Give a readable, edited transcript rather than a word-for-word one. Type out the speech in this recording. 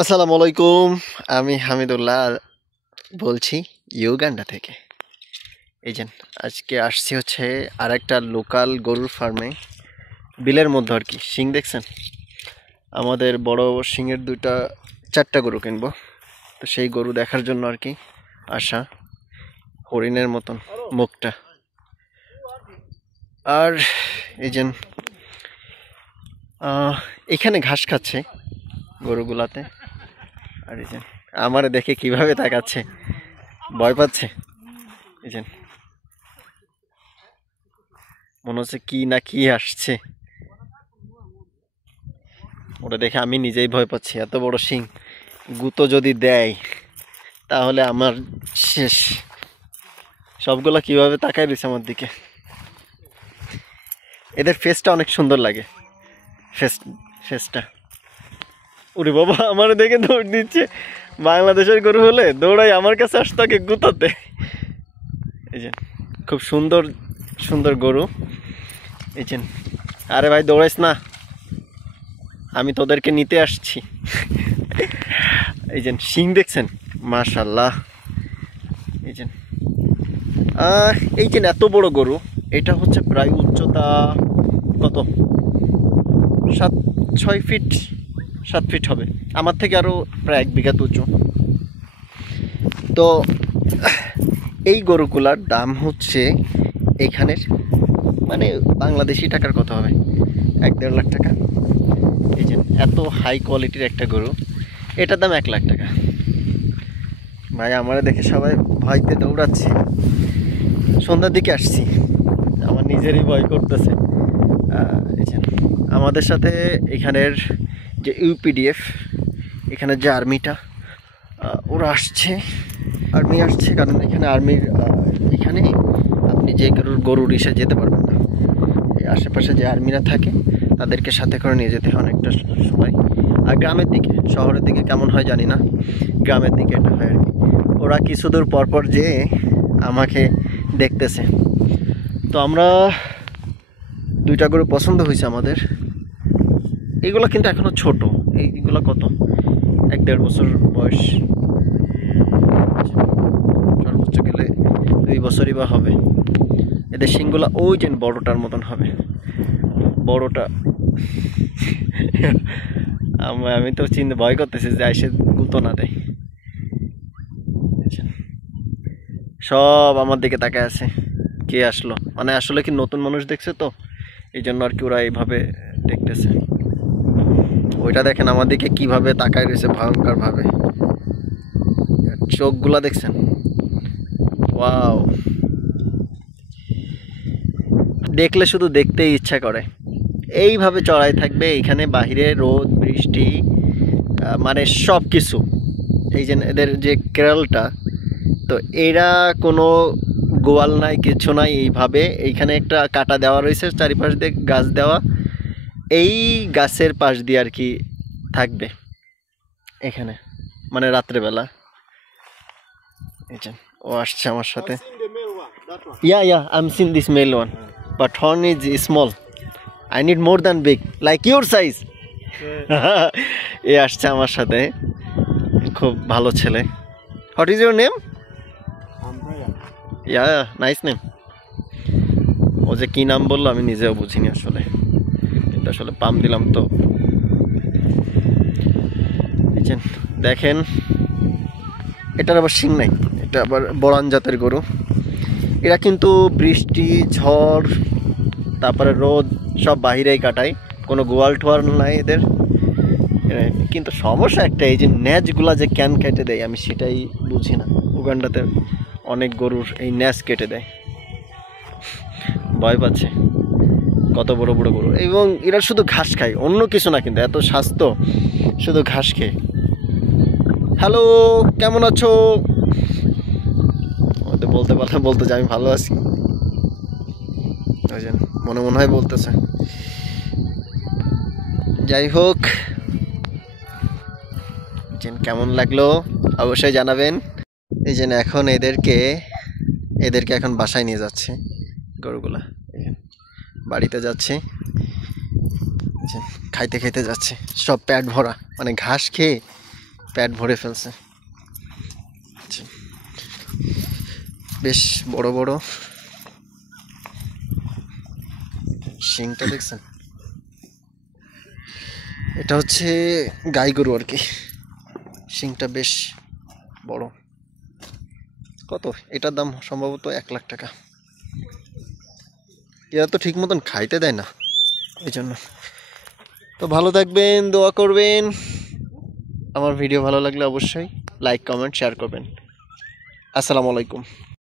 আসসালামু আলাইকুম। আমি হামিদুল্লাহ বলছি ইউগান্ডা থেকে। এই যে আজকে আসছি হচ্ছে আর একটা লোকাল গরুর ফার্মে, বিলের মধ্যে আর কি। শিং দেখছেন, আমাদের বড় শিংয়ের চারটা গরু কিনবো, তো সেই গরু দেখার জন্য আর কি আসা। হরিণের মতন মুখটা, আর এই যে এখানে ঘাস খাচ্ছে গরুগুলাতে। আর এই যে আমারে দেখে কিভাবে তাকাচ্ছে, ভয় পাচ্ছে। এই যে মনে হচ্ছে কি না কি আসছে, ওটা দেখে আমি নিজেই ভয় পাচ্ছি। এত বড় শিং, গুঁতো যদি দেয় তাহলে আমার শেষ। সবগুলা কিভাবে তাকায় রয়েছে আমার দিকে। এদের ফেসটা অনেক সুন্দর লাগে, ফেসটা। ওরে বাবা, আমার দেখে দৌড় দিচ্ছে। বাংলাদেশের গরু হলে দৌড়াই আমার কাছে আসতো আগে গুঁতোতে। এই যে খুব সুন্দর সুন্দর গরু। এই যে, আরে ভাই দৌড়াইস না, আমি তোদেরকে নিতে আসছি। এই যে শিং দেখছেন, মাশাল্লাহ। এই যে এত বড় গরু, এটা হচ্ছে প্রায় উচ্চতা কত, 7-6 ফিট, 7 ফিট হবে। আমার থেকে আরো প্রায় 1 বিঘা উঁচু। তো এই গরুগুলার দাম হচ্ছে এখানের, মানে বাংলাদেশি টাকার কত হবে, 1-1.5 লাখ টাকা। এই যে এত হাই কোয়ালিটির একটা গরু, এটার দাম 1 লাখ টাকা। ভাই আমারে দেখে সবাই ভয়তে দৌড়াচ্ছে। সন্ধ্যার দিকে আসছি, আমার নিজেরই ভয় করতেছে। আমাদের সাথে এখানের যে ইউপিডিএফ, এখানের যে আর্মিটা, ওরা আসছে। আর্মি আসছে কারণ এখানে আর্মির এখানে আপনি যে গরুর ইসে যেতে পারবেন না। আশেপাশে যে আর্মিরা থাকে তাদেরকে সাথে করে নিয়ে যেতে হয় অনেকটা সময়। আর গ্রামের দিকে, শহরের দিকে কেমন হয় জানি না, গ্রামের দিকে এটা হয় আর কি। ওরা কিছু দূর পরপর যেয়ে আমাকে দেখতেছে। তো আমরা 2টা গরু পছন্দ হয়েছে আমাদের। এইগুলো কিন্তু এখনো ছোট, এইগুলো কত 1-1.5 বছর বয়স, সর্বোচ্চ গেলে 2 বছরই বা হবে। এদের শিংগুলা ওই যে বড়টার মতন হবে, বড়টা। আমি তো চিন্তা ভয় করতেছি যে এসে গুঁতো না দেয়। সব আমার দিকে তাকায় আছে, কে আসলো, মানে আসলে কি নতুন মানুষ দেখছে তো, এই জন্য আর কি ওরা এইভাবে দেখতেছে। ওইটা দেখেন আমার দিকে কিভাবে তাকায় রয়েছে ভয়ঙ্কর ভাবে, চোখগুলা দেখছেন, ওয়াও। দেখলে শুধু দেখতেই ইচ্ছা করে। এইভাবে চড়াই থাকবে এখানে, বাহিরে রোদ বৃষ্টি মানে সব কিছু। এই যে এদের যে কেরলটা, তো এরা কোনো গোয়াল নাই, কিছু নাই। এইভাবে এইখানে একটা কাটা দেওয়া রয়েছে, চারিপাশ দিয়ে গাছ দেওয়া। এই গাছের পাশ দিয়ে আর কি থাকবে এখানে, মানে রাত্রেবেলা। এই যে ও আসছে আমার সাথে। Yeah, I'm seeing this male one, but horn is small. I need more than big, like your size. এ আসছে আমার সাথে, খুব ভালো ছেলে। What is your name? Yeah, nice name. ও যে কি নাম বললো আমি নিজেও বুঝিনি আসলে, কিন্তু আসলে পাম দিলাম তো। দেখেন, এটার আবার শিং নাই, এটা আবার বড়ান জাতের গরু। এরা কিন্তু বৃষ্টি ঝড় তারপরে রোদ সব বাহিরেই কাটায়, কোনো গোয়াল টোয়াল নাই এদের। কিন্তু সমস্যা একটা, এই যে ন্যাজগুলা যে ক্যান কেটে দেয়, আমি সেটাই বুঝি না। উগান্ডাতে অনেক গরুর এই ন্যাজ কেটে দেয়, ভয় পাচ্ছে। কত বড় বড় গরু, এবং এরা শুধু ঘাস খায়, অন্য কিছু না। কিন্তু এত স্বাস্থ্য, শুধু ঘাস খেয়ে। হ্যালো, কেমন আছো? বলতে পারলাম, বলতে যে আমি ভালো আছি, মনে মনে হয় বলতেছে। যাই হোক, কেমন লাগলো অবশ্যই জানাবেন। এই যে এখন এদেরকে এখন বাসায় নিয়ে যাচ্ছে, গরুগুলা বাড়িতে যাচ্ছে, খাইতে খাইতে যাচ্ছে, সব পেট ভরা, মানে ঘাস খেয়ে পেট ভরে ফেলছে। আচ্ছা, বেশ বড় বড় শিংটা দেখছেন, এটা হচ্ছে গাই গরু আর কি, শিংটা বেশ বড়। কত এটার দাম? সম্ভবত 1 লাখ টাকা। এরা তো ঠিক মতন খাইতে দেয় না, এই জন্য। তো ভালো থাকবেন, দোয়া করবেন। আমার ভিডিও ভালো লাগলে অবশ্যই লাইক কমেন্ট শেয়ার করবেন। আসসালামু আলাইকুম।